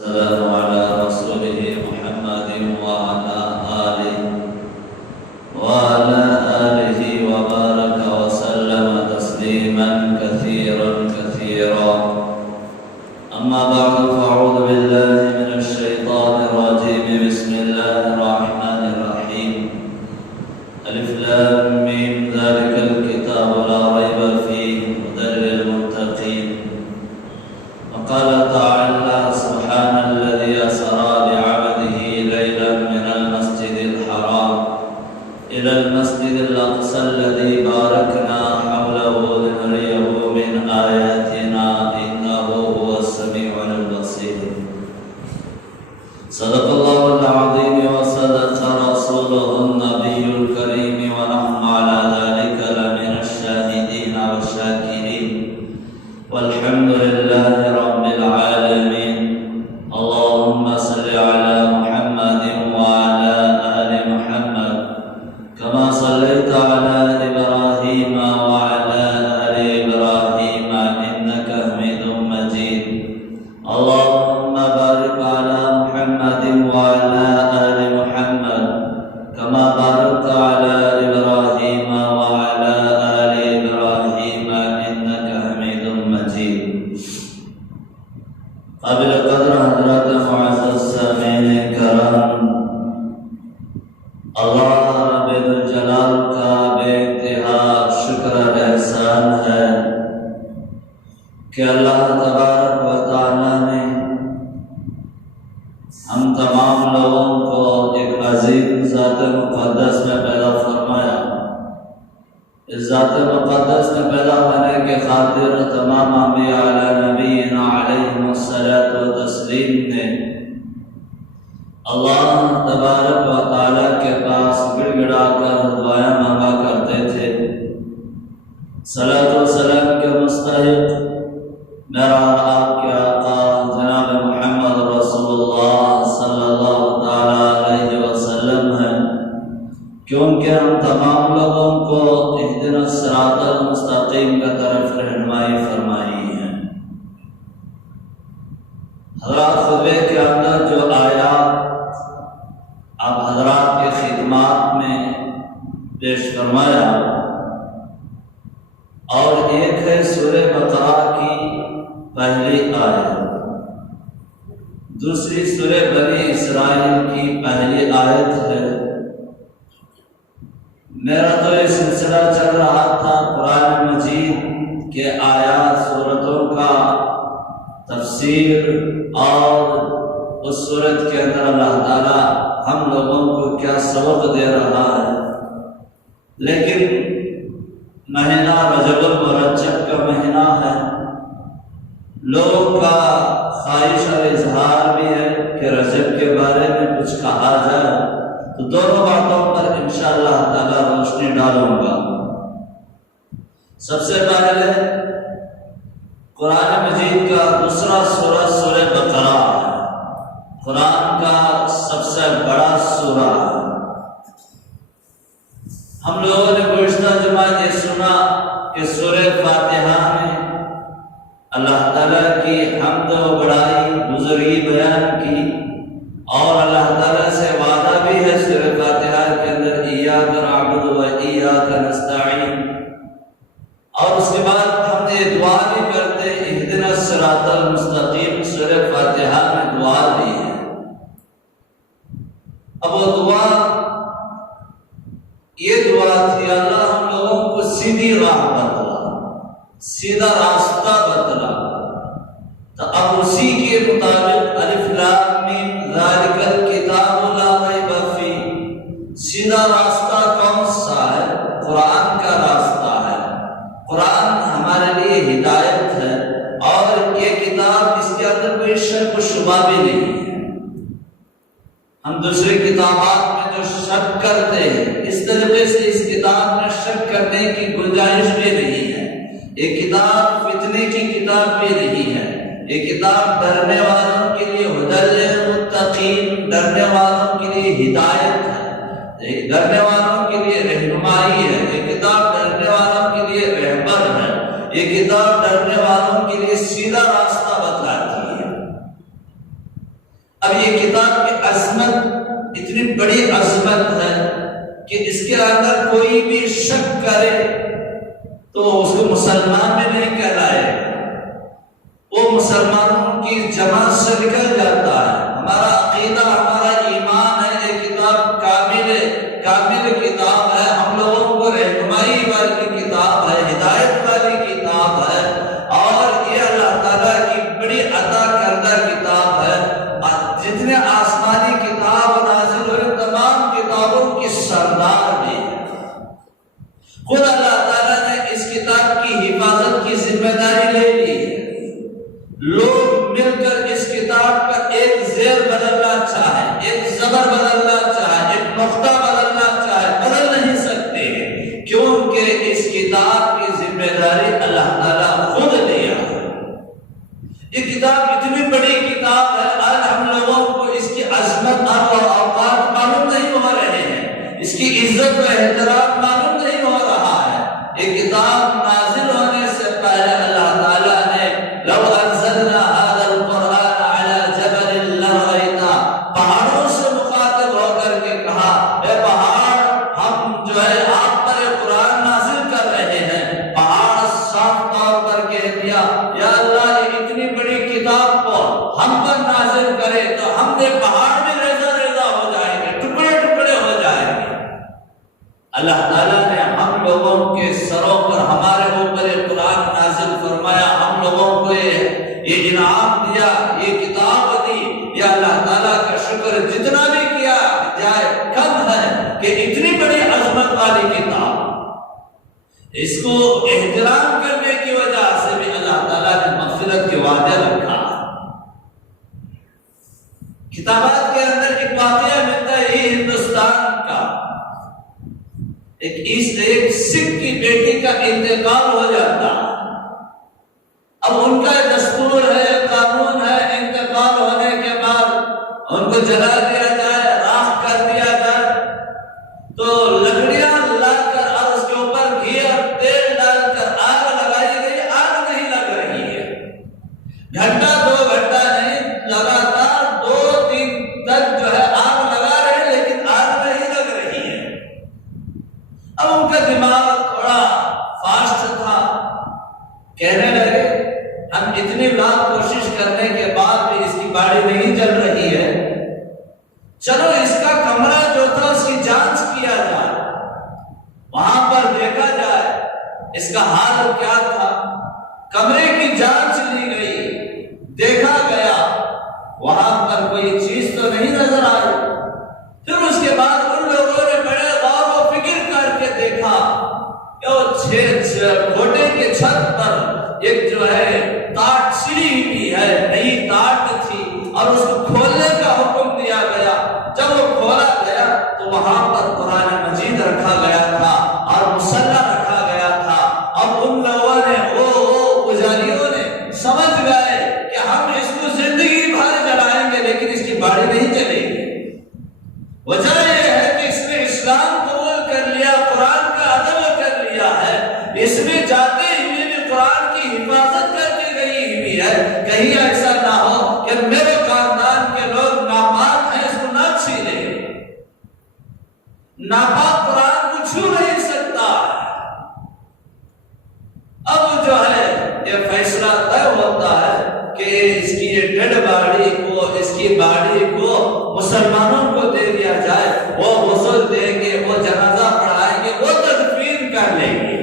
السلام على رسوله محمد وعلى آله وبارك وسلم تسليما كثيرا أما بعد فأعوذ بالله من الشيطان الرجيم بسم الله الرحمن الرحيم ألف لام ميم ذلك الكتاب لا ريب فيه هدى للمتقين وقال تعالى سبحان الذي أسرى بعبده ليلا من المسجد الحرام إلى المسجد الأقصى الذي باركنا حوله لنريه من آياتنا إنه هو السميع البصير صدق الله العظيم وصدق رسوله النبي الكريم ونحن على ذلك لمن الشاهدين والشاكرين والحمد لله رب العالمين اللهم صل على محمد وعلى آل محمد كما صليت على إبراهيم وعلى آل إبراهيم إنك حميد مجيد اللهم بارك على محمد وعلى آل محمد كما باركت على إبراهيم وعلى آل إبراهيم إنك حميد مجيد قابل قدر حضرات معزز سامعین کرام، اللہ رب الجلال کا بے انتہا شکر اور احسان ہے کہ اللہ تبارک و تعالی نے ہم تمام لوگوں کو ایک عظیم ذات مقدس میں پیدا فرمایا۔ اس ذات مقدس میں پیدا ہونے کے خاطر تمام انبیاء علیہ نبینا علیہم الصلاۃ والتسلیم نے اللہ تبارک و تعالی کے پاس گڑ گڑا کر دعائیں مانگا کرتے تھے۔ صلاۃ و سلام کے مستحق میرا اور آپ کے آقا جناب محمد رسول اللہ صلی اللہ تعالی علیہ وسلم ہیں، کیونکہ ہم تمام لوگوں کو اہدنا الصراط المستقیم کا طرف رہنمائی فرمائی ہے۔ حضرات خطبے کے اندر جو آیات آپ حضرات کے خدمات میں پیش فرمایا، اور ایک ہے سورہ بقرہ کی پہلی آیت، دوسری سورہ بنی اسرائیل کی پہلی آیت ہے۔ میرا تو یہ سلسلہ چل رہا تھا قرآن مجید کے آیات سورتوں کا تفسیر، اور اس سورت کے اندر اللہ تعالیٰ ہم لوگوں کو کیا سبق دے رہا ہے۔ لیکن مہینہ رجب المرجب کا مہینہ ہے، لوگوں کا خواہش اور اظہار بھی ہے کہ رجب کے بارے میں کچھ کہا جائے، تو دونوں باتوں پر انشاءاللہ تعالیٰ روشنی ڈالوں گا۔ سب سے پہلے قرآن مجید کا دوسرا سورہ سورہ بقرہ ہے، قرآن کا سب سے بڑا سورہ ہے۔ ہم لوگوں نے گزشتہ جمعہ یہ سنا کہ سورہ فاتحہ میں اللہ تعالیٰ کی حمد و بڑائی بزرگی بیان کی، اور اللہ تعالیٰ سے وعدہ بھی ہے سورہ فاتحہ کے اندر ایاک نعبد و ایاک نستعین، اور اس کے بعد ہم نے دعا بھی کرتے اہدنا الصراط المستقیم سورہ فاتحہ میں دعا دی ہے۔ اب وہ دعا یہ دعا تھی اللہ ہم لوگوں کو سیدھی راہ بتلا، سیدھا راستہ بتلا، تو اب اسی کے مطابق الف لام میم ذالک الکتاب لا ریب فیہ، سیدھا راستہ کون سا ہے؟ قرآن کا راستہ ہے۔ قرآن ہمارے لیے ہدایت ہے، اور یہ کتاب اس کے اندر کوئی شک و شبہ بھی نہیں ہے۔ ہم دوسری کتابات میں جو شک کرتے ہیں، اس طریقے سے اس کتاب میں شک کرنے کی گنجائش بھی نہیں ہے۔ یہ کتاب فتنے کی کتاب بھی نہیں ہے، یہ کتاب ڈرنے والوں کے لیے ہدی للمتقین، ڈرنے والوں کے لیے ہدایت ہے، ڈرنے والوں کے لیے رہنمائی ہے، یہ کتاب ڈرنے والوں کے لیے رہبر ہے، یہ کتاب ڈرنے والوں کے لیے سیدھا راستہ بتلاتی ہے۔ اب یہ کتاب کی عظمت اتنی بڑی عظمت ہے کہ اس کے اندر کوئی بھی شک کرے تو اس کو مسلمان میں نہیں کہلائے، وہ مسلمانوں کی جماعت سے نکل جاتا ہے۔ ہمارا عقیدہ، ہمارا ایمان ہے، یہ کتاب کامل کتاب ہے، ہم لوگوں کو رہنمائی والی کتاب ہے، ہدایت والی کتاب ہے، اور یہ اللہ تعالیٰ کی بڑی عطا کردہ کتاب ہے۔ جتنے آسمانی کتاب نازل ہوئے تمام کتابوں کی سردار بھی ہے۔ خود اللہ تعالیٰ نے اس کتاب کی حفاظت کی ذمہ داری لے لی ہے۔ لوگ مل کر اس کتاب کا ایک زیر بدلنا چاہے، ایک زبر بدلنا چاہے، ایک نقطہ بدلنا چاہے، بدل نہیں سکتے، کیونکہ اس کتاب کی ذمہ داری اللہ تعالیٰ خود لیا ہے۔ یہ کتاب اتنی بڑی کتاب ہے، آج ہم لوگوں کو اس کی عظمت اور اوقات معلوم نہیں ہو رہے ہیں، اس کی عزت و احترام معلوم نہیں ہو رہا ہے۔ یہ کتاب نازل ہونے سے پہلے اللہ تعالیٰ نے لو انزلنا هذا القرآن على جبل لرأيته، پہاڑوں سے مخاطب ہو کر کے کہا، اے پہاڑ، ہم جو ہے آپ پر قرآن نازل کر رہے ہیں۔ پہاڑ صاف طور پر کہہ دیا، یا اللہ، یہ اتنی بڑی کتاب کو ہم پر نازل کرے تو ہم نے پہاڑ میں ریزہ ریزہ ہو جائیں گے، ٹکڑے ٹکڑے ہو جائیں گے۔ اللہ تعالیٰ نے ہم لوگوں کے سروں پر، ہمارے اوپر قرآن نازل فرمایا، ہم لوگوں کو یہ انعام دیا، یہ کتاب دی۔ یہ اللہ تعالیٰ کا شکر جتنا بھی کیا جائے کم ہے کہ اتنی بڑی عظمت والی کتاب، اس کو احترام کرنے کی وجہ سے بھی اللہ تعالیٰ نے مغفرت کے وعدے رکھا۔ کتابات کے اندر ایک واقعہ ملتا ہے، یہ ہندوستان کا ایک سکھ کی بیٹی کا انتقال ہو جاتا ہے۔ اب ان کا دستور ہے، قانون ہے، انتقال ہونے کے بعد ان کو جلا دیا جائے، راکھ کر دیا جائے، تو لکڑیاں لا کر اور اس کے اوپر گھی اور تیل ڈال کر آگ لگائی گئی، آگ نہیں لگ رہی ہے۔ گھنٹہ 2 گھنٹہ نہیں، لگاتار 2-3 تک جو ہے آگ لگا رہے ہیں، لیکن آگ نہیں لگ رہی ہے۔ اب ان کا دماغ تھوڑا فاسٹ تھا، کہنے لگے ہم اتنی لاکھ کوشش کرنے کے بعد بھی اس کی باڑی نہیں جل رہی ہے، چلو اس کا کمرہ جو تھا اس کی جانچ کیا جائے، وہاں پر دیکھا جائے اس کا حال کیا تھا۔ کمرے کی جانچ لی گئی، دیکھا گیا وہاں پر کوئی چیز تو نہیں نظر آئی۔ پھر اس کے بعد ان لوگوں نے بڑے غور و فکر کر کے دیکھا کہ وہ کوٹے کے چھت پر ایک جو ہے ٹاٹ سلی ہوئی ہے، نئی ٹاٹ تھی، اور اس کو کھولنے کا حکم دیا گیا۔ جب وہ کھولا گیا تو وہاں پر قرآن مجید رکھا گیا تھا اور مصلی رکھا گیا تھا۔ اب ان لوگوں نے، وہ پجاریوں نے سمجھ گئے کہ ہم اس کو زندگی بھر جلائیں گے لیکن اس کی باڑی نہیں چلے گی۔ وجہ یہ ہے کہ اس نے اسلام قبول کر لیا، قرآن کا ادب کر لیا ہے، اس میں جاتے ہوئے بھی قرآن کی حفاظت کر کے گئی ہوئی ہے۔ کہیں ایسا نہ ہو کہ میرے خاندان کے لوگ ناپاک ہیں، اس کو نہ چھینے۔ ناپاک قرآن کو چھو نہیں سکتا۔ اب جو ہے یہ فیصلہ طے ہوتا ہے کہ اس کی یہ ڈیڈ باڈی کو، اس کی باڈی کو مسلمانوں کو دے دیا جائے، وہ غسل دیں گے، وہ جنازہ پڑھائیں گے، وہ تدفین کر لیں گے۔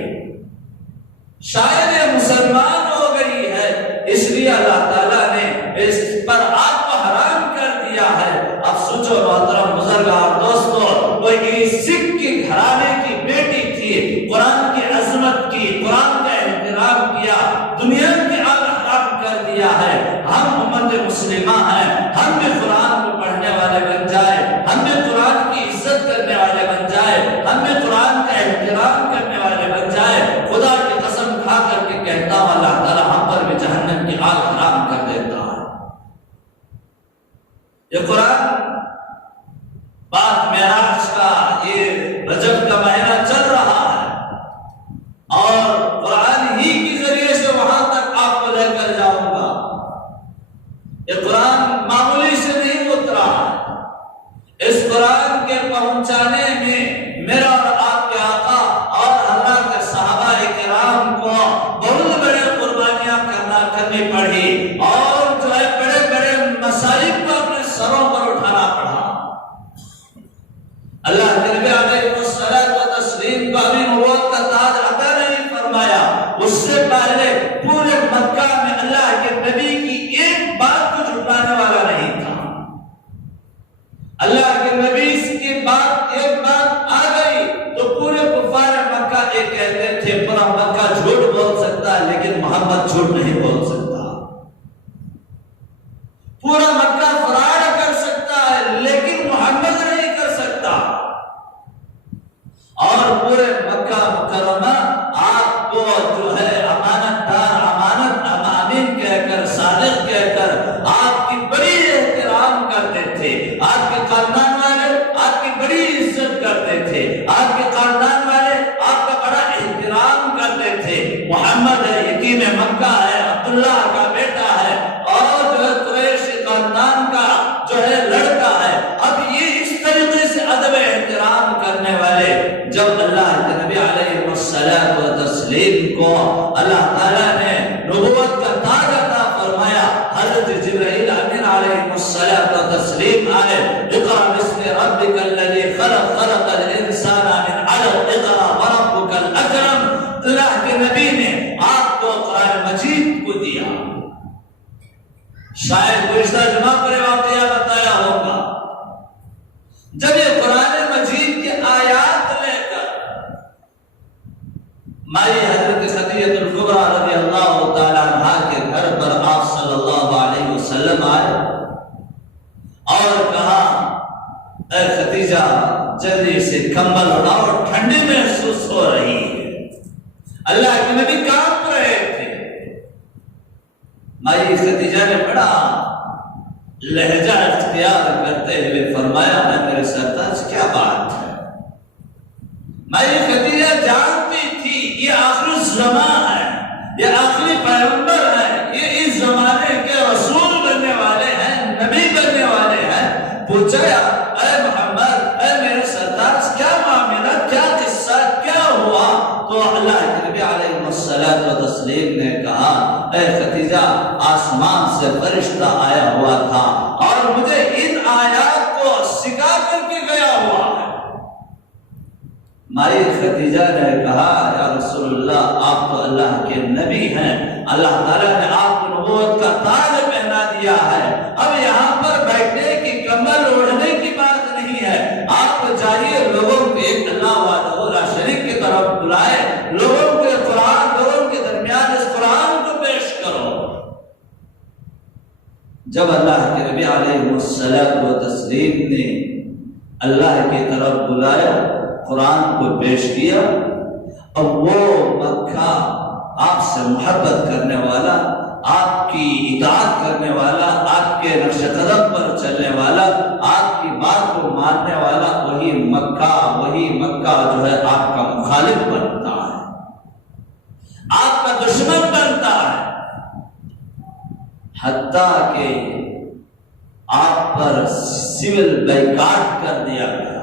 شاید یہ مسلمان ہو گئی ہے، اس لیے اللہ تعالیٰ نے اس پر آگ کو حرام کر دیا ہے۔ اب سوچو محترم بزرگار دوستو، وہ سکھ کے گھرانے کی بیٹی تھی، قرآن کی عظمت کی، قرآن کا احترام کیا، دنیا کی آگ حرام کر دیا ہے۔ ہم امت مسلمہ ہیں، ہم بھی قرآن کو پڑھنے والے بن جائے، ہم بھی قرآن کی عزت کرنے والے بن جائے، ہم بھی قرآن کا احترام کرنے والے بن جائے۔ خدا کی قسم کھا کر کے کہتا ہوں، اللہ تعالیٰ ہم پر بھی جہنم کی آگ حرام کر دیتا ہے۔ یہ قرآن بات معراج کا، یہ رجب کا مہینہ چل رہا ہے، اور قرآن ہی کے ذریعے سے وہاں تک آپ کو لے کر جاؤں گا۔ یہ قرآن معمولی سے نہیں، وہ اس قرآن کے پہنچانے میں میرا اور آپ کے آقا اور حضرات صحابہ کرام کو بہت بڑے قربانیاں کرنی پڑی اور جو ہے بڑے بڑے مصائب کو اپنے سروں پر اٹھانا پڑا۔ اللہ کے نبی علیہ الصلوۃ والتسلیم کو ابھی نبوت کا تاج عطا نہیں فرمایا، اس سے پہلے پورے مکہ میں اللہ کے نبی کی ایک بات کو جھٹلانے والا نہیں تھا۔ اللہ کے نبی کی بات ایک بات آ گئی تو پورے کفار مکہ یہ کہتے تھے پورا مکہ جھوٹ بول سکتا ہے لیکن محمد جھوٹ نہیں بول سکتا، پورا مکہ فراڈ کر سکتا ہے لیکن محمد نہیں کر سکتا۔ اور پورے مکہ مکرمہ آپ کو جو ہے امانت دار، امانت امین کہہ کر، صادق کہہ کر آپ کی بڑی احترام کرتے تھے، آپ کے خاندان والے آپ کی بڑی عزت کرتے تھے، آپ کے خاندان والے آپ کا بڑا احترام کرتے تھے۔ محمد ہے، یتیم مکہ ہے، عبداللہ کا بیٹا ہے اور جو ہے قریش خاندان کا جو ہے لڑکا ہے۔ اب یہ اس طریقے سے ادب احترام کرنے والے جب اللہ کے نبی علیہ الصلوۃ والتسلیم کو اللہ تعالیٰ نے نبوت کا تاج عطا فرمایا، حضرت جبرائیل امین علیہ الصلوۃ والتسلیم آئے، اقرأ باسم ربک الذی خلق، خلق الانسان من علق، اقرأ وربک الاکرم۔ اللہ کے نبی نے آپ کو قرآن مجید کو دیا۔ شاید گزشتہ جمعہ پر واقعہ بتایا ہوگا، جب یہ قرآن مجید کی آیات لے کر مائی حضرت خدیجہ الکبریٰ رضی اللہ تعالیٰ عنہا کے گھر پر آپ صلی اللہ علیہ وسلم آئے اور کہا اے خدیجہ جلدی سے کمبل اڑاؤ، ٹھنڈی محسوس ہو رہی ہے۔ اللہ کے نبی کانپ رہے تھے۔ مائی خدیجہ نے بڑا لہجہ اختیار کرتے ہوئے فرمایا ہے میرے سرتاج کیا بات ہے؟ مائی خدیجہ جانتی تھی یہ آخری زمان ہے، یہ آخری پیغمبر ہے، یہ اس زمانے کے رسول بننے والے ہیں، نبی بننے والے ہیں۔ پوچھا اے محمد، اے میرے سرتاج کیا معاملہ، کیا قصہ، کیا ہوا؟ تو اللہ کے نبی علیہ الصلوۃ والتسلیم نے کہا اے خدیجہ آسمان سے فرشتہ آیا ہوا تھا اور مجھے ان آیات کو سکھا کر کے گیا ہوا ہے۔ مائی خدیجہ نے کہا یا رسول اللہ آپ تو اللہ کے نبی ہیں، اللہ تعالیٰ نے آپ کو نبوت کا تاج پہنا دیا ہے، اب یہاں پر بیٹھنے کی کمبل اوڑھنے کی بات نہیں ہے، آپ جائیے لوگوں کو ایک اللہ وحدہ لا شریک کی طرف بلائے، لوگوں کے قرآن، لوگوں کے درمیان اس قرآن کو پیش کرو۔ جب اللہ کے نبی علیہ الصلوۃ والتسلیم نے اللہ کی طرف بلایا، قرآن کو پیش کیا، اب وہ مکہ آپ سے محبت کرنے والا، آپ کی اطاعت کرنے والا، آپ کے نقش قدم پر چلنے والا، آپ کی بات کو ماننے والا وہی مکہ جو ہے آپ کا مخالف بنتا ہے، آپ کا دشمن بنتا ہے، حتیٰ کہ آپ پر سول بائیکاٹ کر دیا گیا۔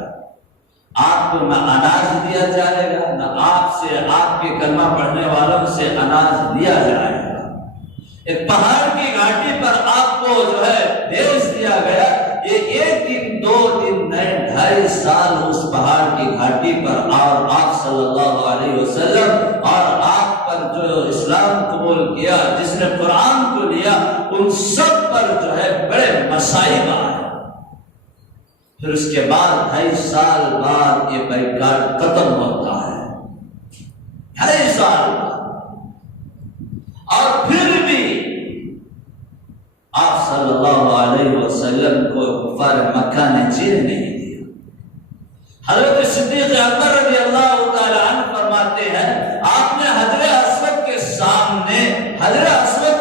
آپ کو نہ اناج دیا جائے گا، نہ آپ سے، آپ کے کلمہ پڑھنے والوں سے اناج لیا جائے گا۔ ایک پہاڑ کی گھاٹی پر آپ کو جو ہے بھیج دیا گیا، یہ ایک دن دو دن نہیں، 2.5 سال اس پہاڑ کی گھاٹی پر اور آپ صلی اللہ علیہ وسلم اور آپ پر جو اسلام قبول کیا، جس نے قرآن کو لیا، ان سب پر جو ہے بڑے مصائب آئے۔ پھر اس کے بعد 2.5 سال بعد یہ بائیکاٹ ختم ہوتا ہے، 2.5 سال بعد، اور پھر بھی آپ صلی اللہ علیہ وسلم کو کفار مکہ نے جینے نہیں دیا۔ حضرت صدیق اکبر رضی اللہ تعالی عنہ فرماتے ہیں آپ نے حجر اسود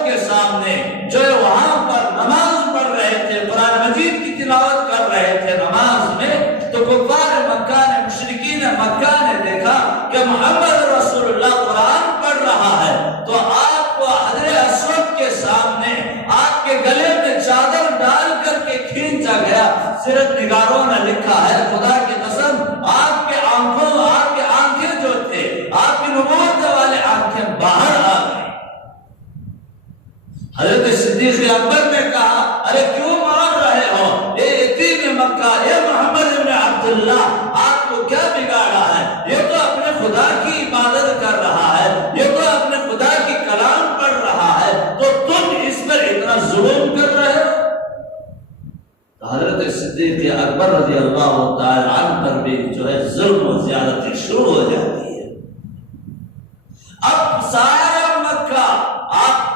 کے سامنے جو ہے وہاں پر نماز پڑھ رہے تھے، قرآن مجید کی تلاوت کر رہے تھے نماز میں، تو کفار مکہ نے، مشرکین مکہ نے دیکھا کہ محمد رسول اللہ قرآن پڑھ رہا ہے، تو آپ کو حجر اسود کے سامنے آپ کے گلے میں چادر ڈال کر کے کھینچا گیا، سیرت نگاروں نے لکھا ہے خدا کی قسم آپ کے آنکھیں جو تھے آپ کی نبوت والے آنکھیں باہر آ گئی. حضرت صدیق اکبر نے کہا ارے کیوں مار رہے ہو اے یتیم مکہ، اے محمد ابن عبداللہ، آپ کو کیا بگاڑا ہے؟ یہ تو اپنے خدا کی عبادت کر رہا ہے، یہ تو اپنے خدا کی کلام پڑھ رہا ہے، تو تم اس پر اتنا ظلم کر رہے ہو. حضرت صدیق اکبر رضی اللہ تعالی عنہ پر بھی جو ہے ظلم و زیادتی شروع ہو جاتی ہے. اب سارا مکہ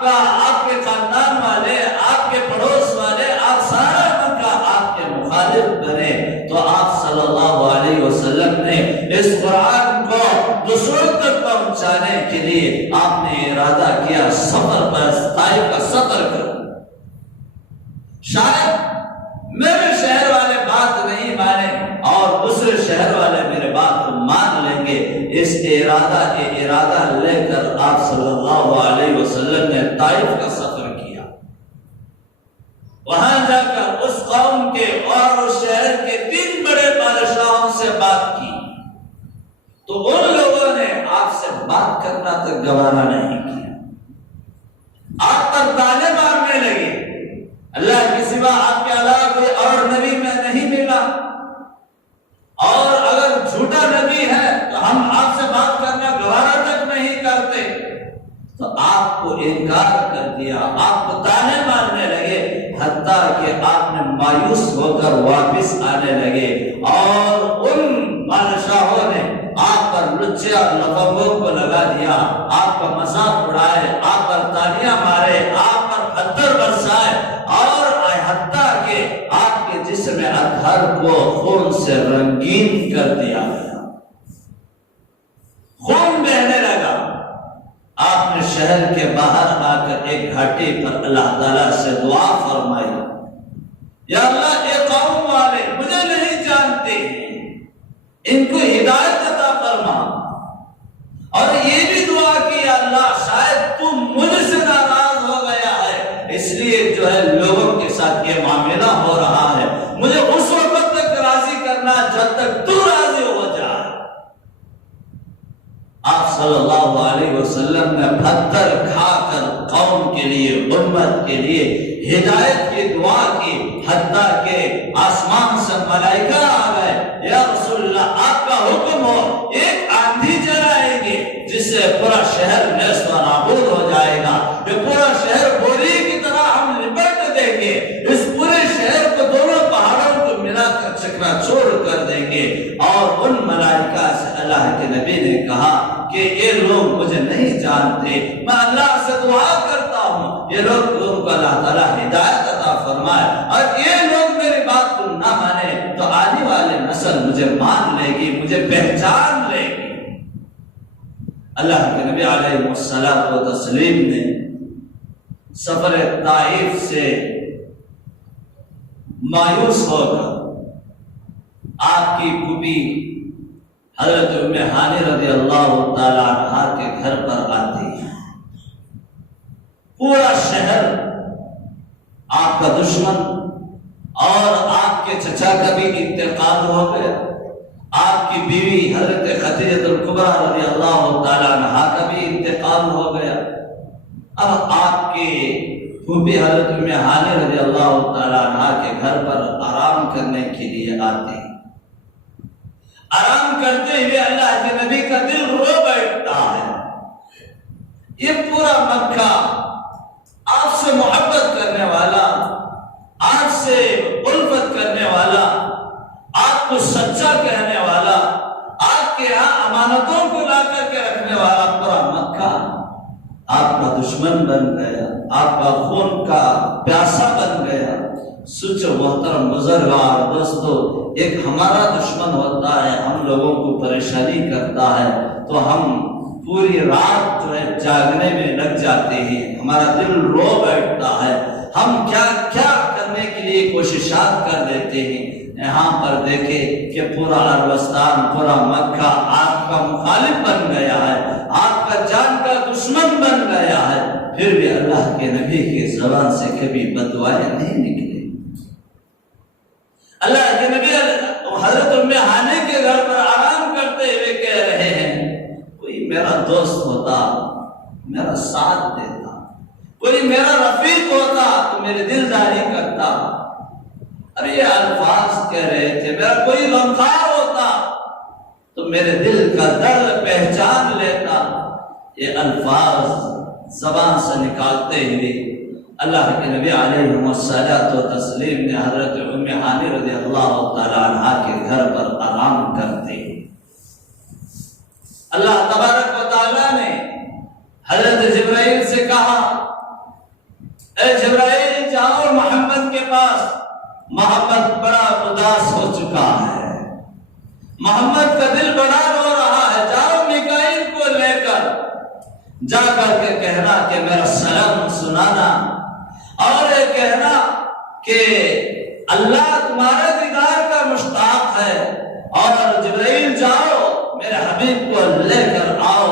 آپ کے خاندان والے، آپ کے پڑوس والے، آپ سارا مکہ آپ کے مخالف بنے، تو آپ صلی اللہ علیہ وسلم نے اس قرآن کو دوسروں تک پہنچانے کے لیے آپ نے ارادہ کیا سفر پر، طائف کا سفر کرو. شاید میرے شہر والے بات نہیں مانے اور دوسرے شہر والے میرے بات کو مان لیں گے. اس ارادہ لے کر آپ صلی اللہ علیہ وسلم نے طائف کا سفر کیا. وہاں جا کر اس قوم کے اور اس شہر کے 3 بڑے بادشاہوں سے بات کی تو ان لوگوں نے آپ سے بات کرنا تک گوارا نہیں کیا. آپ پر تانے مارنے لگے، اللہ کے سوا آپ کے علاوہ کوئی اور نبی میں نہیں ملا، اور اگر جھوٹا نبی ہے تو ہم آپ سے بات کرنا گوارا تک نہیں کرتے. تو آپ کو انکار کر دیا، آپ کو تانے مارنے لگے، حتیٰ کہ آپ نے مایوس ہو کر واپس آنے لگے. اور ان بادشاہوں نے آپ پر لچے اور لفنگوں کو لگا دیا، آپ کا مذاق اڑائے، آپ پر تالیاں مارے، آپ پر پتھر برسائے، اور حتیٰ کہ آپ کے جسم اطہر کو خون سے رنگین کر دیا گیا، خون بہنے لگا. آپ نے شہر کے باہر آ کر ایک گھاٹی پر اللہ تعالیٰ سے دعا فرمائی، یا اللہ یہ قوم والے مجھے نہیں جانتے، ان کو ہدایت عطا فرما. اور یہ بھی دعا کی یا اللہ شاید تم مجھ سے ناراض ہو گیا ہے، اس لیے جو ہے لوگوں کے ساتھ یہ معاملہ ہو رہا ہے، مجھے اس وقت تک راضی کرنا جب تک تو راضی ہو جائے. آپ صلی اللہ علیہ وسلم نے پتھر کھا کر قوم کے لیے، امت کے لیے ہدایت کی دعا کی، حتیٰ کہ آسمان سے ملائکہ آ گئے، یا رسول اللہ آپ کا حکم ہو، ایک آندھی چلائیں گے جس سے پورا شہر نیست و نابود ہو جائے گا، یہ پورا شہر بوری کی طرح ہم لپٹ دیں گے، اس پورے شہر کو دونوں پہاڑوں کو ملا کر چکنا چور کر دیں گے. اور ان ملائکہ سے اللہ کے نبی نے کہا کہ یہ لوگ مجھے نہیں جانتے، میں اللہ سے دعا کرتا ہوں یہ لوگوں کو اللہ تعالیٰ ہدایت عطا فرمائے، اور یہ لوگ میری بات کو نہ مانے تو آنے والی نسل مجھے مان لے گی، مجھے پہچان لے گی. اللہ کے نبی علیہ الصلوۃ والتسلیم نے سفر طائف سے مایوس ہو کر آپ کی پھوپھی حضرت ام ہانی رضی اللہ تعالی عنہا کے گھر پر آتی ہے. پورا شہر آپ کا دشمن، اور آپ کے چچا کا بھی انتقال ہو گیا، آپ کی بیوی حضرت خدیجہ الکبریٰ رضی اللہ تعالی عنہا کا بھی انتقال ہو گیا. اب آپ کے پھوپھی حضرت ام ہانی رضی اللہ تعالی عنہا کے گھر پر آرام کرنے کے لیے آتے ہیں. آرام کرتے ہوئے اللہ کے نبی کا دل رو بیٹھتا ہے. یہ پورا مکہ آپ سے محبت کرنے والا، آپ سے الفت کرنے والا، آپ کو سچا کہنے والا، آپ کے یہاں امانتوں کو لا کر کے رکھنے والا پورا مکہ آپ کا دشمن بن گیا، آپ کا خون کا پیاسا بن گیا. سچو محترم بزرگوار دوستو، ایک ہمارا دشمن ہوتا ہے، ہم لوگوں کو پریشانی کرتا ہے تو ہم پوری رات جو ہے جاگنے میں لگ جاتے ہیں، ہمارا دل رو بیٹھتا ہے، ہم کیا کیا کرنے کے لیے کوششات کر دیتے ہیں. یہاں پر دیکھیں کہ پورا عربستان، پورا مکہ آپ کا مخالف بن گیا ہے، آپ کا جان کا دشمن بن گیا ہے، پھر بھی اللہ کے نبی کی زبان سے کبھی بد دعائیں نہیں نکلی. اللہ کے نبی حضرت ام ہانی کے گھر پر آرام کرتے ہوئے کہہ رہے ہیں کوئی میرا دوست ہوتا میرا ساتھ دیتا، کوئی میرا رفیق ہوتا تو میری دلداری کرتا۔ ارے یہ الفاظ کہہ رہے تھے، میرا کوئی غمخوار ہوتا تو میرے دل کا درد پہچان لیتا۔ یہ الفاظ زبان سے نکالتے ہوئے اللہ کے نبی علیہ الصلوۃ والتسلیم نے حضرت ام ہانی رضی اللہ تعالی عنہا کے گھر پر آرام کرتے۔ اللہ تبارک و تعالی نے حضرت جبرائیل سے کہا اے جبرائیل جاؤ محمد کے پاس، محمد بڑا اداس ہو چکا ہے، محمد کا دل بڑا رو رہا ہے، جاؤ میکائیل کو لے کر جا کر کے کہنا کہ میرا سلام سنانا اور یہ کہنا کہ اللہ تمہارے دیدار کا مشتاق ہے، اور جبرائیل جاؤ میرے حبیب کو لے کر آؤ،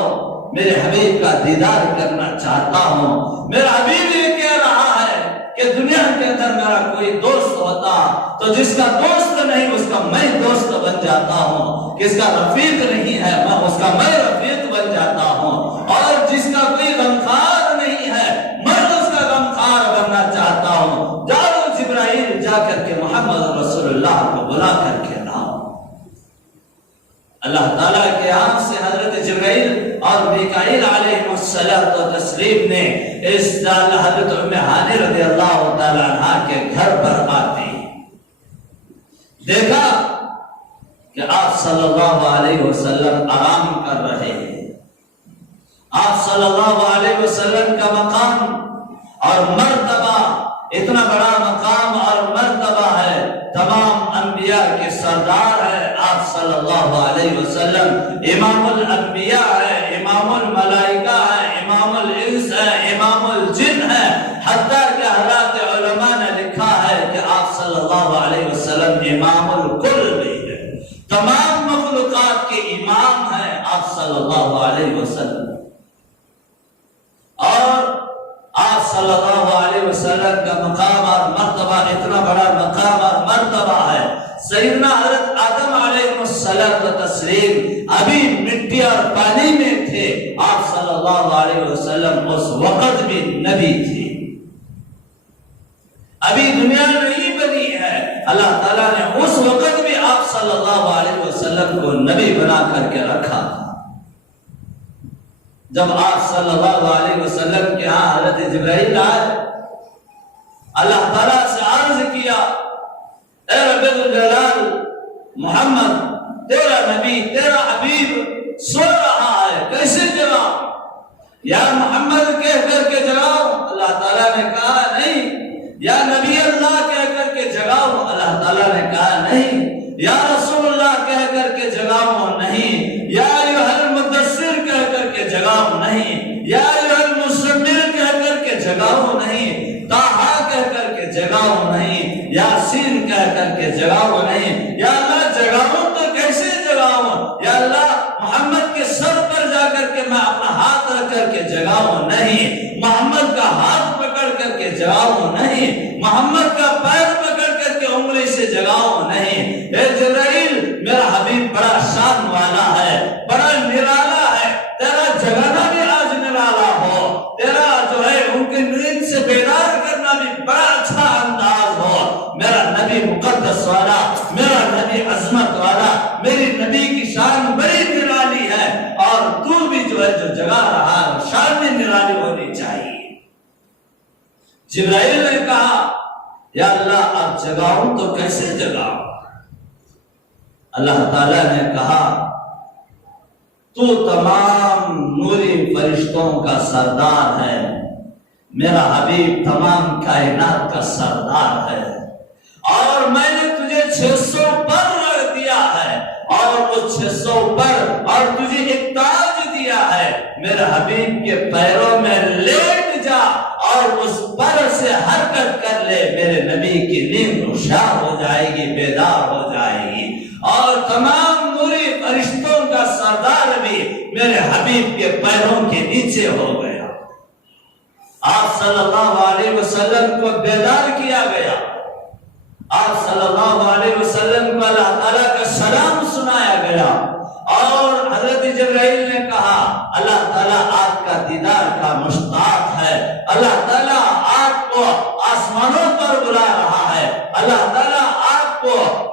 میرے حبیب کا دیدار کرنا چاہتا ہوں۔ میرا حبیب یہ کہہ رہا ہے کہ دنیا کے اندر میرا کوئی دوست ہوتا تو جس کا دوست نہیں اس کا میں دوست بن جاتا ہوں، جس کا رفیق نہیں ہے اس کا میں رفیق بن جاتا ہوں، اور جس کا کوئی غمخوار نہیں ہے میں اس کا غمخوار بننا چاہتا ہوں۔ جاؤ جبرائیل جا کر کے محمد رسول اللہ کو بلا کر کے لاؤ۔ اللہ تعالیٰ کے یہاں سے حضرت جبرائیل اور میکائیل علیہ الصلوۃ والتسلیم نے اس حضرت ام ہانی رضی اللہ تعالی عنہا کے گھر پر آتے دیکھا کہ آپ صلی اللہ علیہ وسلم آرام کر رہے ہیں۔ آپ صلی اللہ علیہ وسلم کا مقام اور مرتبہ اتنا بڑا مقام اور مرتبہ ہے، تمام انبیاء کے سردار ہے آپ صلی اللہ علیہ وسلم، امام الانبیاء ہے، امام الملائکہ ہے، امام الانس ہے، امام الجن ہے، حتیٰ کہ حضرات علماء نے لکھا ہے کہ آپ صلی اللہ علیہ وسلم امام الکل بھی ہے، تمام مخلوقات کے امام ہیں آپ صلی اللہ علیہ وسلم۔ اور آپ صلی اللہ علیہ وسلم کا مقام اور مرتبہ اتنا بڑا مقام اور مرتبہ ہے، سیدنا حضرت آدم علیہ الصلوۃ والتسلیم ابھی مٹی اور پانی میں تھے، آپ صلی اللہ علیہ وسلم اس وقت بھی نبی تھے، ابھی دنیا نہیں بنی ہے، اللہ تعالیٰ نے اس وقت بھی آپ صلی اللہ علیہ وسلم کو نبی بنا کر کے رکھا۔ جب آپ صلی اللہ علیہ وسلم کے ہاں حضرت جبرائیل آئے، اللہ تعالیٰ سے عرض کیا اے رب الجلال محمد تیرا نبی تیرا حبیب سو رہا ہے، کیسے جگاؤ؟ یا محمد کہہ کر کے جگاؤ، اللہ تعالیٰ نے کہا نہیں، یا نبی اللہ کہہ کر کے جگاؤ، اللہ تعالیٰ نے کہا نہیں، یا رسول اللہ کہہ کر کے جگاؤ نہیں، یا ایھا المدثر کہہ کر کے جگاؤ نہیں، یا ایھا المزمل کہہ کر کے جگاؤ نہیں، طٰہٰ کہہ کر کے جگاؤ نہیں، یاسین کہہ کر کے جگاؤ نہیں۔ یا اللہ جگاؤں تو کیسے جگاؤں؟ یا اللہ محمد کے سر پر جا کر کے میں اپنا ہاتھ رکھ کر کے جگاؤں نہیں، محمد کا ہاتھ پکڑ کر کے جگاؤں نہیں، محمد کا پیر پکڑ کر کے انگلی سے جگاؤں نہیں۔ اے جبرائیل میرا حبیب بڑا شان والا ہے، بڑا نرالا ہے، تیرا جگانا بھی آج نرالا ہو، تیرا جو ہے ان کی نیند سے بیدار کرنا بھی بڑا اچھا انداز ہو، میرا نبی مقدس والا، میرا نبی عظمت والا، میری نبی کی شان بڑی نرالی ہے، اور تو بھی جو ہے جو جگا رہا ہے شان میں نرالی ہونی چاہیے۔ جبرائیل نے کہا یا اللہ اب جگاؤں تو کیسے جگاؤں؟ اللہ تعالیٰ نے کہا تو تمام نوری فرشتوں کا سردار ہے، میرا حبیب تمام کائنات کا سردار ہے، اور میں نے تجھے 600 پر رکھ دیا ہے، اور اس 600 پر اور تجھے ایک تاج دیا ہے، میرے حبیب کے پیروں میں لیٹ جا اور اس پر سے حرکت کر لے، میرے نبی کی نیند روشن ہو جائے گی، بیدار ہو جائے گی، اور تمام نوری فرشتوں کا سردار بھی میرے حبیب کے پیروں کے نیچے ہو گیا۔ آپ صلی اللہ علیہ وسلم کو بیدار کیا گیا، آپ صلی اللہ علیہ وسلم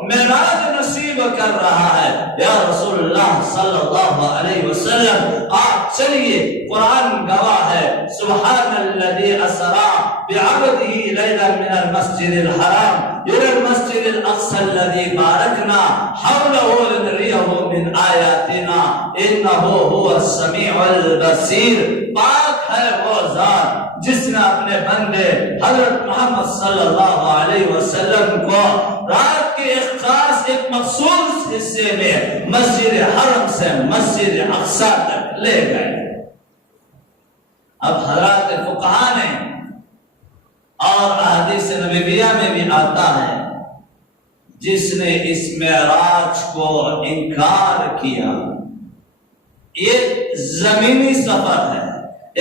معراج نصیب کر رہا ہے۔ یا رسول اللہ صلی اللہ علیہ وسلم آپ چلیے، قرآن گواہ ہے، سبحان الذی اسری بعبدہ لیلا من المسجد الحرام الى المسجد الاقصى الذي باركنا حوله لنريه من آیاتنا انه هو السمیع البصیر۔ پاک ہے وہ ذات جس نے اپنے بندے حضرت محمد صلی اللہ علیہ وسلم کو رات کے ایک خاص ایک مخصوص حصے میں مسجد حرم سے مسجد اقصی تک لے گئے۔ اب حضرات فقہا نے اور احادیث نبویہ میں بھی آتا ہے، جس نے اس معراج کو انکار کیا، یہ زمینی سفر ہے،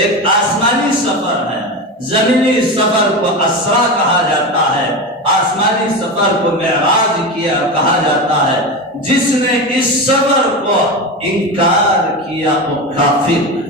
ایک آسمانی سفر ہے۔ زمینی سفر کو اسرا کہا جاتا ہے، آسمانی سفر کو معراج کیا کہا جاتا ہے۔ جس نے اس سفر کو انکار کیا وہ کافر ہے۔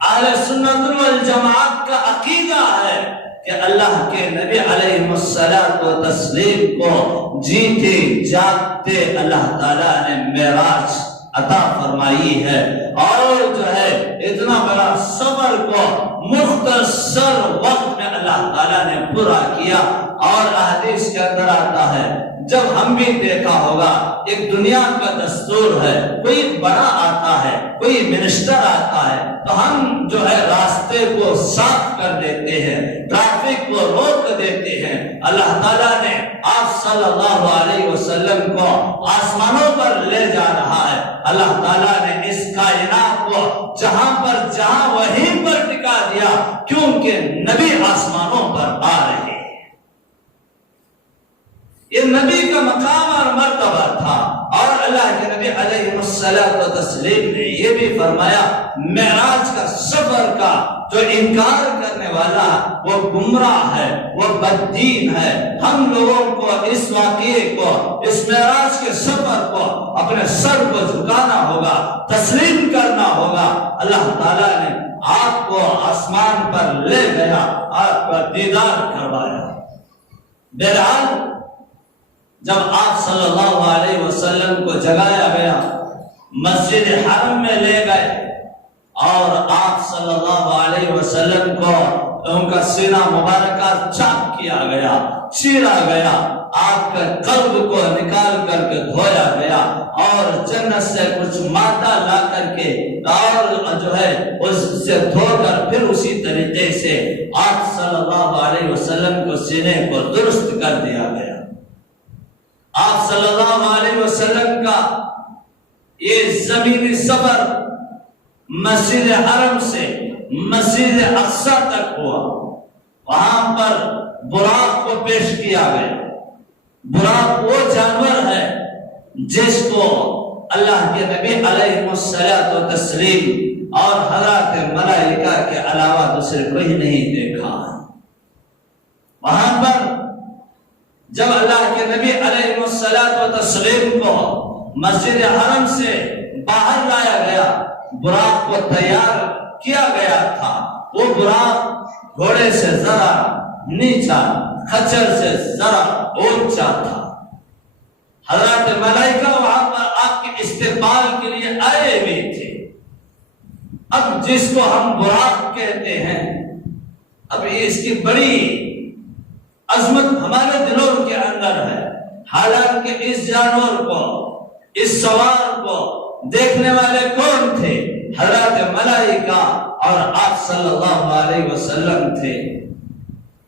اہل سنت والجماعت کا عقیدہ ہے کہ اللہ کے نبی علیہ الصلوۃ والتسلیم کو جیتے جاگتے اللہ تعالیٰ نے معراج عطا فرمائی ہے، اور جو ہے اتنا بڑا سفر کو مختصر وقت میں اللہ تعالیٰ نے پورا کیا۔ اور حدیث کے اندر آتا ہے، جب ہم بھی دیکھا ہوگا ایک دنیا کا دستور ہے، کوئی بڑا آتا ہے، کوئی منسٹر آتا ہے تو ہم جو ہے راستے کو صاف کر دیتے ہیں، ٹریفک کو روک دیتے ہیں۔ اللہ تعالیٰ نے آپ صلی اللہ علیہ وسلم کو آسمانوں پر لے جا رہا ہے۔ اللہ تعالیٰ نے اس کائنات کو جہاں پر جہاں وہیں پر ٹکا دیا، کیونکہ نبی آسمانوں پر آ رہے ہیں۔ یہ نبی کا مقام اور مرتبہ تھا، اور اللہ کے نبی علیہ الصلوۃ والتسلیم نے یہ بھی فرمایا، معراج کا سفر کا جو انکار کرنے والا وہ گمراہ ہے، وہ بددین ہے۔ ہم لوگوں کو اس واقعے کو، اس معراج کے سفر کو اپنے سر کو جھکانا ہوگا، تسلیم کرنا ہوگا۔ اللہ تعالیٰ نے آپ کو آسمان پر لے گیا، آپ کا دیدار کروایا۔ بہرحال جب آپ صلی اللہ علیہ وسلم کو جگایا گیا، مسجد حرم میں لے گئے، اور آپ صلی اللہ علیہ وسلم کو ان کا سینہ مبارکہ چاک کیا گیا، چیرا گیا، آپ کے قلب کو نکال کر کے دھویا گیا، اور جنت سے کچھ مادہ لا کر کے اور جو ہے اس سے دھو کر پھر اسی طریقے سے آپ صلی اللہ علیہ وسلم کو سینے کو درست کر دیا گیا۔ آپ صلی اللہ علیہ وسلم کا یہ زمینی سفر مسجد حرم سے مسجد اقصی تک ہوا۔ وہاں پر براق کو پیش کیا گیا۔ براق وہ جانور ہے جس کو اللہ کے نبی علیہ الصلوۃ والتسلیم اور حضرات ملائکہ کے علاوہ دوسرے کوئی نہیں دیکھا۔ وہاں پر جب اللہ کے نبی علیہ الصلوۃ والتسلیم کو مسجد حرم سے باہر لایا گیا، براق کو تیار کیا گیا تھا۔ وہ براق گھوڑے سے ذرا نیچا، خچر سے ذرا اونچا تھا۔ حضرات ملائکہ وہاں پر آپ کے استقبال کے لیے آئے ہوئے تھے۔ اب جس کو ہم براق کہتے ہیں، اب یہ اس کی بڑی عظمت ہمارے دلوں کے اندر ہے۔ حالانکہ اس جانور کو، اس سوار کو دیکھنے والے کون تھے؟ حضرات ملائکہ اور آپ صلی اللہ علیہ وسلم تھے۔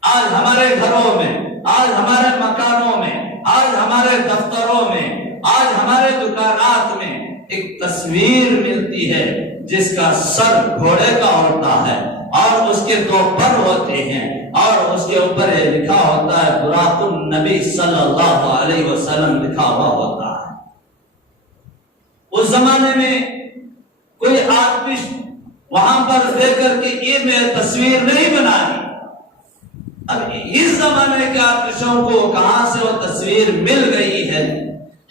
آج ہمارے گھروں میں، آج ہمارے مکانوں میں، آج ہمارے دفتروں میں، آج ہمارے دکانات میں ایک تصویر ملتی ہے جس کا سر گھوڑے کا ہوتا ہے اور اس کے دو پر ہوتے ہیں، اور اس کے اوپر یہ لکھا ہوتا ہے براق النبی صلی اللہ علیہ وسلم لکھا ہوا ہوتا ہے۔ اس زمانے میں کوئی آرٹسٹ وہاں پر دے کر کے یہ میں تصویر نہیں بنائی۔ اب اس زمانے کے آرٹسٹوں کو کہاں سے وہ تصویر مل گئی ہے؟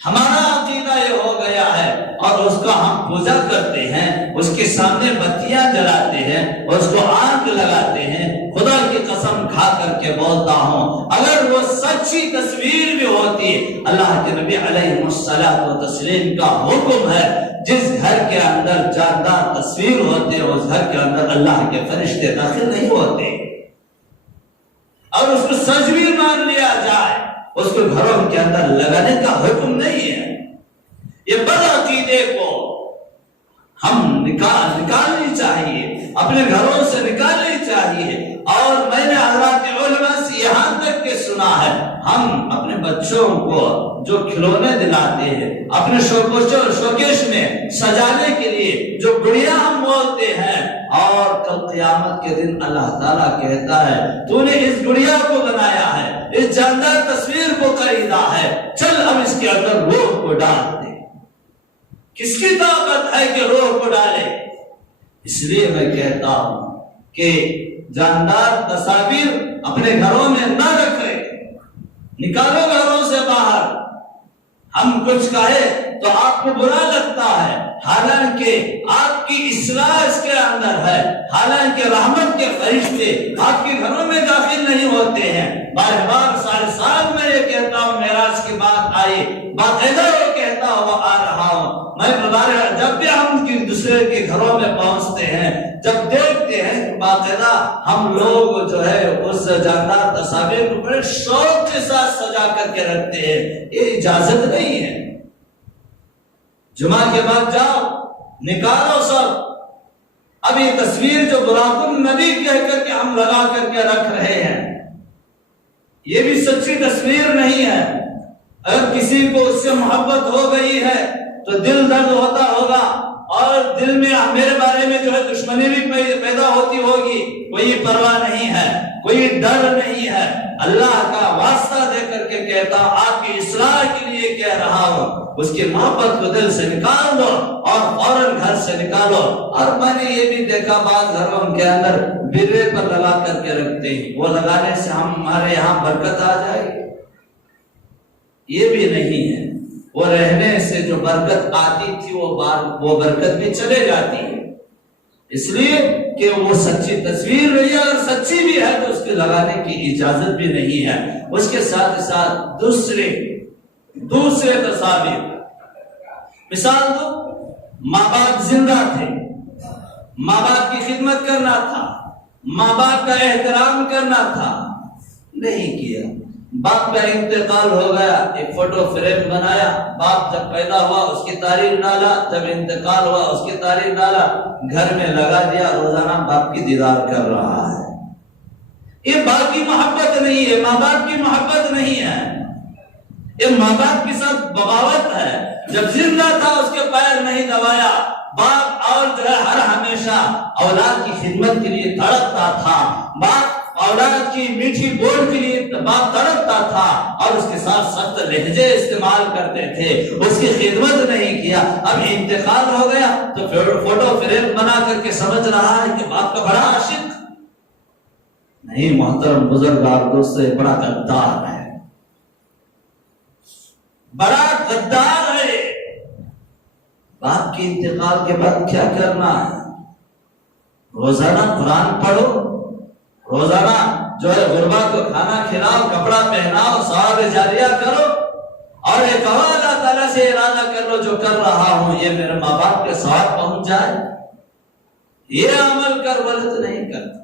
ہمارا عقیدہ یہ ہو گیا ہے، اور اس کا ہم پوجا کرتے ہیں، اس کے سامنے بتیاں جلاتے ہیں، اس کو آگ لگاتے ہیں، خدا کی قسم کھا کر کے بولتا ہوں اگر وہ سچی تصویر بھی ہوتی، اللہ کے نبی علیہ الصلوۃ والتسلیم کا حکم ہے جس گھر کے اندر جاندار تصویر ہوتے ہیں اس گھر کے اندر اللہ کے فرشتے داخل نہیں ہوتے، اور اس کو سچ بھی مان لیا جائے اس کو گھروں کے اندر لگانے کا حکم نہیں ہے۔ یہ بدعقیدے کو ہم نکالنی چاہیے، اپنے گھروں سے نکالنی چاہیے۔ اور میں نے حضرات علماء سے یہاں تک کہ سنا ہے ہم اپنے بچوں کو جو کھلونے دلاتے ہیں اپنے شوکیش میں سجانے کے لیے جو گڑیا ہم بولتے ہیں، اور کل قیامت کے دن اللہ تعالیٰ کہتا ہے تو نے اس گڑیا کو بنایا ہے، اس جاندار تصویر کو خریدا ہے، چل اب اس کے اندر روح کو ڈال دے۔ کس کی طاقت ہے کہ روح کو ڈالے؟ اس لیے میں کہتا ہوں کہ جاندار تصاویر اپنے گھروں میں نہ رکھے، نکالو گھروں سے باہر۔ ہم کچھ کہے تو آپ کو برا لگتا ہے، حالانکہ آپ کی اصلاح اس کے اندر ہے، حالانکہ رحمت کے فرشتے آپ کے گھروں میں داخل نہیں ہوتے ہیں۔ بار بار سال میں یہ کہتا ہوں، معراج کی بات آئی باقاعدہ یہ کہتا ہوا آ رہا ہوں میں، جب بھی ہم دوسرے کے گھروں میں پہنچتے ہیں جب دیکھتے ہیں باقاعدہ ہم لوگ جو ہے اس جاندار تصاویر کو بڑے شوق کے ساتھ سجا کر کے رکھتے ہیں، یہ اجازت نہیں ہے۔ جمعہ کے بعد جاؤ نکالو سب۔ اب یہ تصویر جو براق النبی کہہ کر کے ہم لگا کر کے رکھ رہے ہیں یہ بھی سچی تصویر نہیں ہے۔ اگر کسی کو اس سے محبت ہو گئی ہے تو دل درد ہوتا ہوگا، اور دل میں میرے بارے میں جو ہے دشمنی بھی پیدا ہوتی ہوگی، کوئی پرواہ نہیں ہے، کوئی ڈر نہیں ہے۔ اللہ کا واسطہ دے کر کے کہتا ہوں آپ کی اصلاح کے لیے کہہ رہا ہوں، اس کی محبت کو دل سے نکال دو اور فوراً گھر سے نکالو۔ اور میں نے یہ بھی دیکھا بعض گھروں کے اندر برے پر لگا کر کے رکھتے ہیں، وہ لگانے سے ہمارے یہاں برکت آ جائے گی، یہ بھی نہیں ہے۔ وہ رہنے سے جو برکت آتی تھی وہ برکت بھی چلے جاتی ہے، اس لیے کہ وہ سچی تصویر رہی ہے، اگر سچی بھی ہے تو اس کے لگانے کی اجازت بھی نہیں ہے۔ اس کے ساتھ ساتھ دوسرے تصاویر، مثال دو، ماں باپ زندہ تھے، ماں باپ کی خدمت کرنا تھا، ماں باپ کا احترام کرنا تھا، نہیں کیا۔ باپ کا انتقال ہو گیا، ایک فوٹو فریم بنایا، باپ جب پیدا ہوا اس کی تاریخ ڈالا، جب انتقال ہوا اس کی تاریخ ڈالا، گھر میں لگا دیا، روزانہ باپ کی دیدار کر رہا ہے۔ یہ باپ کی محبت نہیں ہے، ماں باپ کی محبت نہیں ہے، یہ ماں باپ کے ساتھ بغاوت ہے۔ جب زندہ تھا اس کے پیر نہیں دبایا، باپ اور جو ہے ہر ہمیشہ اولاد کی خدمت کے لیے تڑپتا تھا، باپ اولاد کی میٹھی بول کے لیے باپ تڑپتا تھا، اور اس کے ساتھ سخت لہجے استعمال کرتے تھے، اس کی خدمت نہیں کیا۔ اب انتقال ہو گیا تو فوٹو فریم بنا کر کے سمجھ رہا ہے کہ باپ کا بڑا عاشق نہیں۔ محترم بزرگار دوستو، یہ بڑا غدار ہے، بڑا غدار ہے۔ باپ کے انتقال کے بعد کیا کرنا ہے؟ روزانہ قرآن پڑھو، روزانہ جو ہے غربا کو کھانا کھلاؤ، کپڑا پہناؤ، ثواب جاریہ کرو، اور ایک اللہ تعالیٰ سے ارادہ کر لو جو کر رہا ہوں یہ میرے ماں باپ کے ثواب پہنچ جائے، یہ عمل کر، غلط نہیں کرتا۔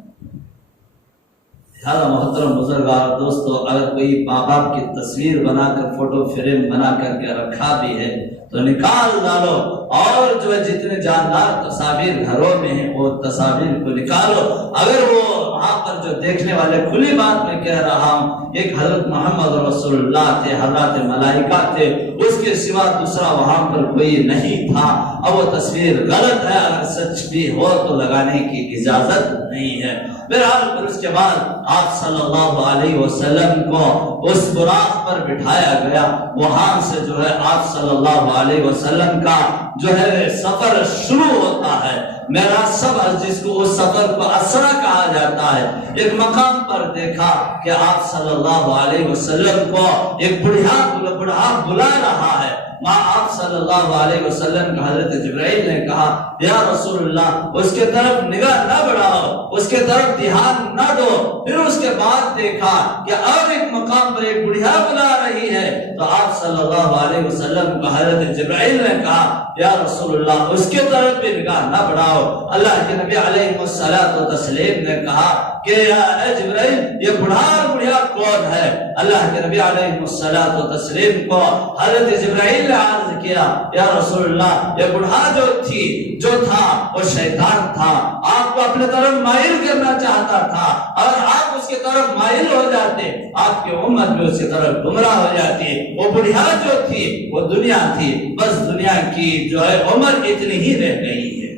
لہذا محترم بزرگار دوستو، اگر کوئی ماں باپ کی تصویر بنا کر فوٹو فریم بنا کر کے رکھا بھی ہے تو نکال ڈالو، اور جو ہے جتنے جاندار تصاویر گھروں میں ہیں وہ تصاویر کو نکالو۔ اگر وہ وہاں پر جو دیکھنے والے، کھلی بات میں کہہ رہا ہوں، ایک حضرت محمد رسول اللہ تھے، حضرات ملائکہ تھے، اس کے سوا دوسرا وہاں پر کوئی نہیں تھا، اب وہ تصویر غلط ہے، اگر سچ بھی ہو تو لگانے کی اجازت نہیں ہے۔ بہرحال پھر اس کے بعد آپ صلی اللہ علیہ وسلم کو اس براق پر بٹھایا گیا، وہاں سے جو ہے آپ صلی اللہ علیہ وسلم کا جو ہے سفر شروع ہوتا ہے۔ میرا سفر، جس کو اس سفر کو اسرا کہا جاتا ہے، ایک مقام پر دیکھا کہ آپ صلی اللہ علیہ وسلم کو ایک بڑھا بلا رہا ہے۔ آپ صلی اللہ علیہ وسلم کا حضرت جبرائیل نے کہا یا رسول اللہ اس کے طرف نگاہ نہ بڑھاؤ، اس کے طرف دھیان نہ دو۔ پھر اس کے بعد دیکھا کہ اور ایک مقام پر ایک بڑھیا بلا رہی ہے، تو آپ صلی اللہ علیہ وسلم کو حضرت جبرائیل نے کہا یا رسول اللہ اس کے طرف بھی نگاہ نہ بڑھاؤ۔ اللہ کے نبی علیہ الصلوۃ والتسلیم نے کہا کہ اے جبرائیل یہ بڑھیا کون ہے؟ اللہ کے نبی علیہ الصلوۃ والتسلیم کو حضرت جبرائیل نے عرض کیا یا رسول اللہ یہ بڑھا جو تھا وہ شیطان تھا، آپ کو اپنے طرف مائل کرنا چاہتا تھا، اور آپ اس کی طرف مائل ہو جاتے آپ کی امت بھی اس کی طرف گمراہ ہو جاتی۔ وہ بڑھیا جو تھی وہ دنیا تھی، بس دنیا کی جو ہے عمر اتنی ہی رہ گئی ہے،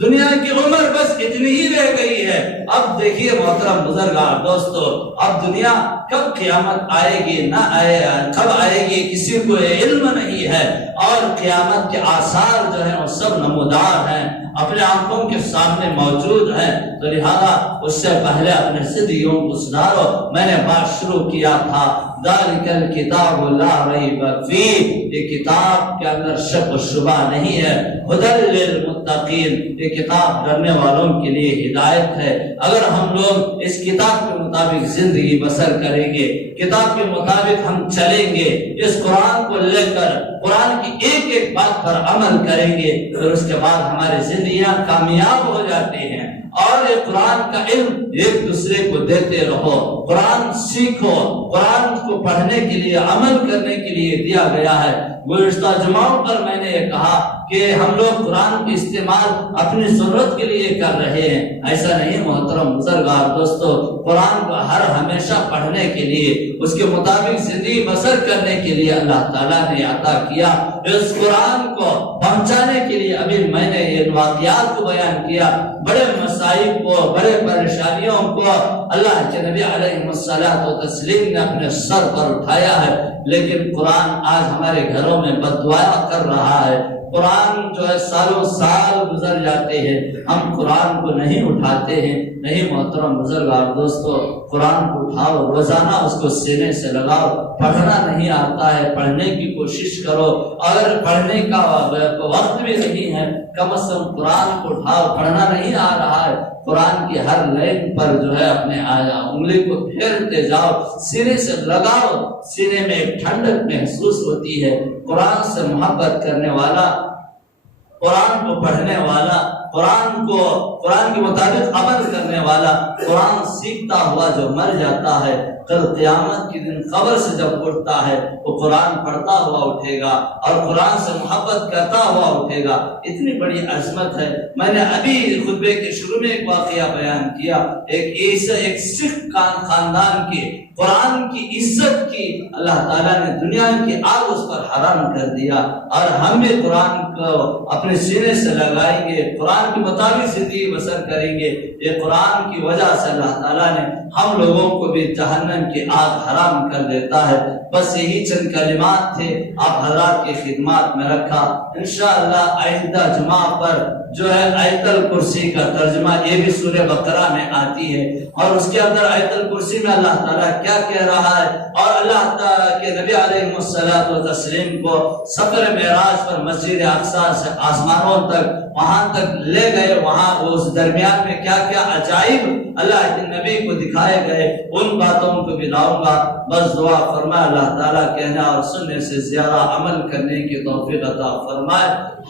دنیا کی عمر بس اتنی ہی رہ گئی ہے۔ اب دیکھیے محترم بزرگار دوستو، اب دنیا کب قیامت آئے گی نہ آئے، کب آئے گی کسی کو علم نہیں ہے، اور قیامت کے آثار جو ہیں وہ سب نمودار ہیں، اپنے آنکھوں کے سامنے موجود ہیں۔ تو لہذا اس سے پہلے اپنے زندگیوں کو سدھارو۔ میں نے بات شروع کیا تھا ذالک الکتاب لا ریب فیہ، یہ کتاب کے اندر شک و شبہ نہیں ہے، ھدی للمتقین، یہ کتاب ڈرنے والوں کے لیے ہدایت ہے۔ اگر ہم لوگ اس کتاب کے مطابق زندگی بسر کریں گے، کتاب کے مطابق ہم چلیں گے، اس قرآن کو لے کر قرآن کی ایک ایک بات پر عمل کریں گے، پھر اس کے بعد ہماری زندگیاں کامیاب ہو جاتی ہیں۔ اور یہ قرآن کا علم ایک دوسرے کو دیتے رہو، قرآن سیکھو، قرآن کو پڑھنے کے لیے عمل کرنے کے لیے دیا گیا ہے۔ گزشتہ جمعوں پر میں نے یہ کہا کہ ہم لوگ قرآن کے استعمال اپنی ضرورت کے لیے کر رہے ہیں، ایسا نہیں محترم بزرگار دوستو۔ قرآن کو ہر ہمیشہ پڑھنے کے لیے، اس کے مطابق زندگی بسر کرنے کے لیے اللہ تعالیٰ نے عطا کیا۔ اس قرآن کو پہنچانے کے لیے ابھی میں نے یہ واقعات کو بیان کیا، بڑے مسائل کو، بڑے پریشانیوں کو اللہ کے نبی علیہ الصلوۃ والتسلیم نے اپنے سر پر اٹھایا ہے، لیکن قرآن آج ہمارے گھروں میں بددعا کر رہا ہے۔ قرآن جو ہے سالوں سال گزر جاتے ہیں، ہم قرآن کو نہیں اٹھاتے ہیں۔ نہیں محترم بزرگار دوستو، قرآن کو اٹھاؤ، روزانہ اس کو سینے سے لگاؤ۔ پڑھنا نہیں آتا ہے، پڑھنے کی کوشش کرو، اگر پڑھنے کا وقت بھی نہیں ہے کم از کم قرآن کو اٹھاؤ۔ پڑھنا نہیں آ رہا ہے، قرآن کی ہر لائن پر جو ہے اپنے انگلی کو پھیرتے جاؤ، سینے سے لگاؤ، سینے میں ایک ٹھنڈک محسوس ہوتی ہے۔ قرآن سے محبت کرنے والا، قرآن کو پڑھنے والا، قرآن کے مطابق عمل کرنے والا، قرآن سیکھتا ہوا جو مر جاتا ہے، کل قیامت کے دن قبر سے جب اٹھتا ہے وہ قرآن پڑھتا ہوا اٹھے گا اور قرآن سے محبت کرتا ہوا اٹھے گا۔ اتنی بڑی عظمت ہے۔ میں نے ابھی خطبے کے شروع میں ایک واقعہ بیان کیا، ایک سکھ خاندان کی قرآن کی عزت کی اللہ تعالیٰ نے دنیا کی آگ اس پر حرام کر دیا، اور ہم بھی قرآن کو اپنے سینے سے لگائیں گے، قرآن کے مطابق زندگی بسر کریں گے۔ یہ قرآن کی وجہ سے اللہ تعالیٰ نے ہم لوگوں کو بھی جہنم کی آگ حرام کر دیتا ہے۔ بس یہی چند کلمات تھے، آپ حضرات کی خدمات میں رکھا۔ انشاءاللہ آئندہ جمعہ پر جو ہے آیت الکرسی کا ترجمہ، یہ بھی سورہ بقرہ میں آتی ہے، اور اس کے اندر آیت الکرسی میں اللہ تعالیٰ کیا کہہ رہا ہے، اور اللہ تعالیٰ کے نبی علیہ الصلوۃ والتسلیم کو سفر معراج پر مسجد اقصی سے آسمانوں تک وہاں تک لے گئے، وہاں اس درمیان میں کیا کیا عجائب اللہ کے نبی کو دکھائے گئے، ان باتوں کو بھی لاؤں گا۔ بس دعا فرمائے اللہ تعالیٰ کہنا اور سننے سے زیادہ عمل کرنے کی توفیق عطا فرمائے۔